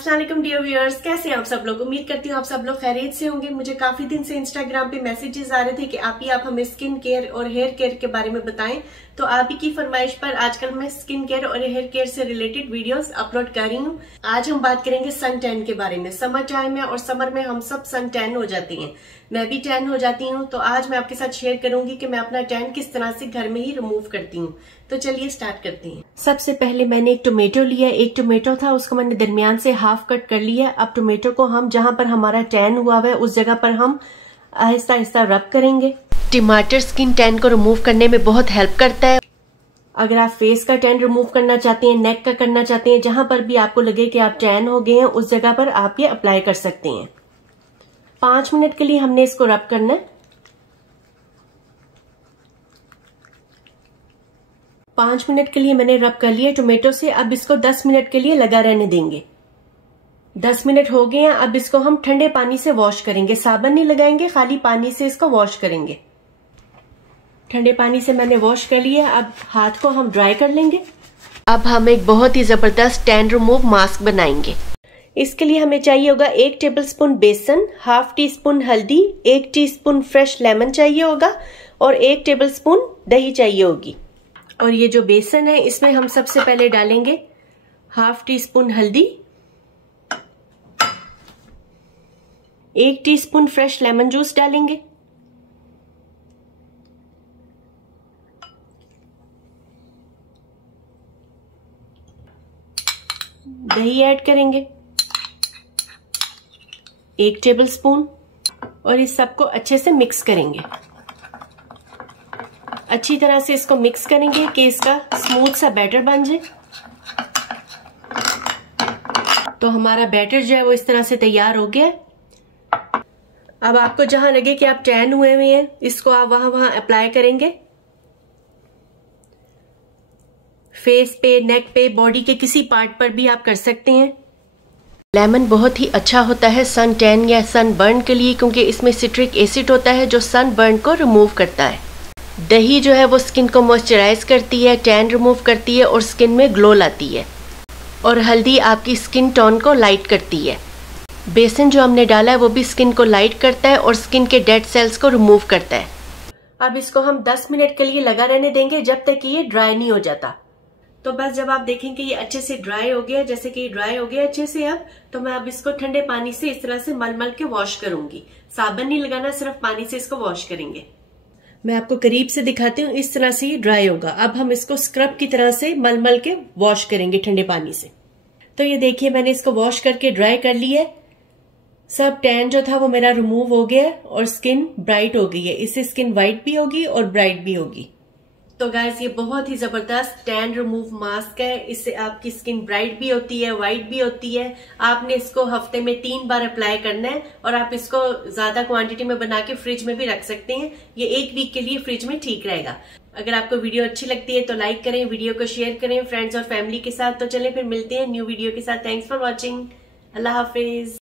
अस्सलाम वालेकुम dear viewers, कैसे हैं आप सब लोग। उम्मीद करती हूँ आप सब लोग खैरियत से होंगे। मुझे काफी दिन से इंस्टाग्राम पे मैसेजेस आ रहे थे कि आप हमें स्किन केयर और हेयर केयर के बारे में बताएं। तो आप ही की फरमाइश पर आजकल मैं स्किन केयर और हेयर केयर से रिलेटेड वीडियोस अपलोड कर रही हूँ। आज हम बात करेंगे सन टैन के बारे में। समर टाइम है और समर में हम सब सन टैन हो जाती हैं, मैं भी टैन हो जाती हूँ। तो आज मैं आपके साथ शेयर करूंगी कि मैं अपना टैन किस तरह से घर में ही रिमूव करती हूँ। तो चलिए स्टार्ट करते हैं। सबसे पहले मैंने एक टोमेटो लिया। एक टोमेटो था, उसको मैंने दरमियान से हाफ कट कर लिया। अब टोमेटो को हम जहां पर हमारा टैन हुआ हुआ है उस जगह पर हम आहिस्ता आहिस्ता रब करेंगे। टमाटर स्किन टैन को रिमूव करने में बहुत हेल्प करता है। अगर आप फेस का टैन रिमूव करना चाहते हैं, नेक का करना चाहते हैं, जहां पर भी आपको लगे कि आप टैन हो गए हैं उस जगह पर आप ये अप्लाई कर सकते हैं। 5 मिनट के लिए हमने इसको रब करना है। 5 मिनट के लिए मैंने रब कर लिया टोमेटो से। अब इसको 10 मिनट के लिए लगा रहने देंगे। 10 मिनट हो गए हैं। अब इसको हम ठंडे पानी से वॉश करेंगे, साबुन नहीं लगाएंगे, खाली पानी से इसको वॉश करेंगे। ठंडे पानी से मैंने वॉश कर लिया। अब हाथ को हम ड्राई कर लेंगे। अब हम एक बहुत ही जबरदस्त टैन रिमूव मास्क बनाएंगे। इसके लिए हमें चाहिए होगा 1 टेबलस्पून बेसन, हाफ टी स्पून हल्दी, 1 टीस्पून फ्रेश लेमन चाहिए होगा और 1 टेबलस्पून दही चाहिए होगी। और ये जो बेसन है इसमें हम सबसे पहले डालेंगे हाफ टी स्पून हल्दी, 1 टीस्पून फ्रेश लेमन जूस डालेंगे, दही ऐड करेंगे 1 टेबलस्पून और इस सबको अच्छे से मिक्स करेंगे। अच्छी तरह से इसको मिक्स करेंगे कि इसका स्मूथ सा बैटर बन जाए। तो हमारा बैटर जो है वो इस तरह से तैयार हो गया है। अब आपको जहां लगे कि आप टैन हुए हैं इसको आप वहां अप्लाई करेंगे। फेस पे, नेक पे, बॉडी के किसी पार्ट पर भी आप कर सकते हैं। लेमन बहुत ही अच्छा होता है सन टैन या सन बर्न के लिए, क्योंकि इसमें सिट्रिक एसिड होता है जो सन बर्न को रिमूव करता है। दही जो है वो स्किन को मॉइस्चराइज करती है, टैन रिमूव करती है और स्किन में ग्लो लाती है। और हल्दी आपकी स्किन टोन को लाइट करती है। बेसन जो हमने डाला है वो भी स्किन को लाइट करता है और स्किन के डेड सेल्स को रिमूव करता है। अब इसको हम 10 मिनट के लिए लगा रहने देंगे जब तक कि ये ड्राई नहीं हो जाता। तो बस जब आप देखेंगे ये अच्छे से ड्राई हो गया, जैसे कि ड्राई हो गया अच्छे से अब, तो मैं अब इसको ठंडे पानी से इस तरह से मल के वॉश करूंगी। साबुन नहीं लगाना, सिर्फ पानी से इसको वॉश करेंगे। मैं आपको करीब से दिखाती हूँ। इस तरह से ये ड्राई होगा। अब हम इसको स्क्रब की तरह से मल के वॉश करेंगे ठंडे पानी से। तो ये देखिए मैंने इसको वॉश करके ड्राई कर लिया है। सब टैन जो था वो मेरा रिमूव हो गया और स्किन ब्राइट हो गई है। इससे स्किन व्हाइट भी होगी और ब्राइट भी होगी। तो गाइस ये बहुत ही जबरदस्त टैन रिमूव मास्क है। इससे आपकी स्किन ब्राइट भी होती है, व्हाइट भी होती है। आपने इसको हफ्ते में 3 बार अप्लाई करना है और आप इसको ज्यादा क्वांटिटी में बना के फ्रिज में भी रख सकते हैं। ये 1 वीक के लिए फ्रिज में ठीक रहेगा। अगर आपको वीडियो अच्छी लगती है तो लाइक करें, वीडियो को शेयर करें फ्रेंड्स और फैमिली के साथ। तो चलें फिर मिलते हैं न्यू वीडियो के साथ। Thanks for watching. Allah Hafiz.